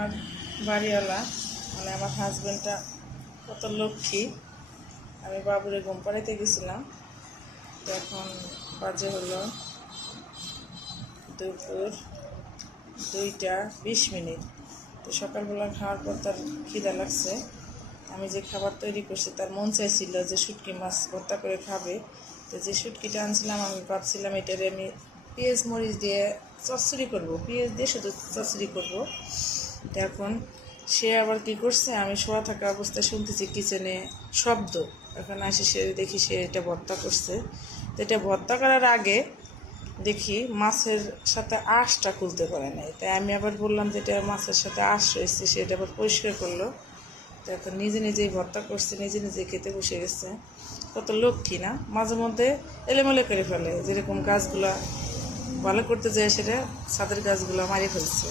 আমার বাড়িওয়ালা মানে আমার হাজব্যান্ডটা কত লক্ষ্মী। আমি বাবুরে ঘুম পাড়াইতে গেছিলাম, তো এখন বাজে হলো দুপুর 2টা 20 মিনিট। তো সকালবেলা খাওয়ার পর তার খিদা লাগছে। আমি যে খাবার তৈরি করছি তার মন চাইছিল যে শুটকি মাছ ভর্তা করে খাবে। তো যে শুটকিটা আনছিলাম আমি ভাবছিলাম এটারে আমি পেঁয়াজ মরিচ দিয়ে চচ্চড়ি করবো, পেঁয়াজ দিয়ে শুধু চচ্চড়ি করবো। তো এখন সে আবার কি করছে, আমি শোয়া থাকা অবস্থায় শুনতেছি কিচেনে শব্দ। এখন আসি সে দেখি সে এটা ভর্তা করছে। তো এটা ভর্তা করার আগে দেখি মাছের সাথে আঁশটা খুলতে পারে নাই। তাই আমি আবার বললাম যে এটা মাছের সাথে আঁশ রয়েছে, সেটা আবার পরিষ্কার করলো। তো এখন নিজে নিজেই ভর্তা করছে, নিজে নিজে খেতে বসে গেছে। কত লক্ষ্মী না, মাঝে মধ্যে এলোমেলো করে ফেলে, যেরকম গাছগুলা ভালো করতে যায় সেটা ছাদের গাছগুলো মারি ফেলছে।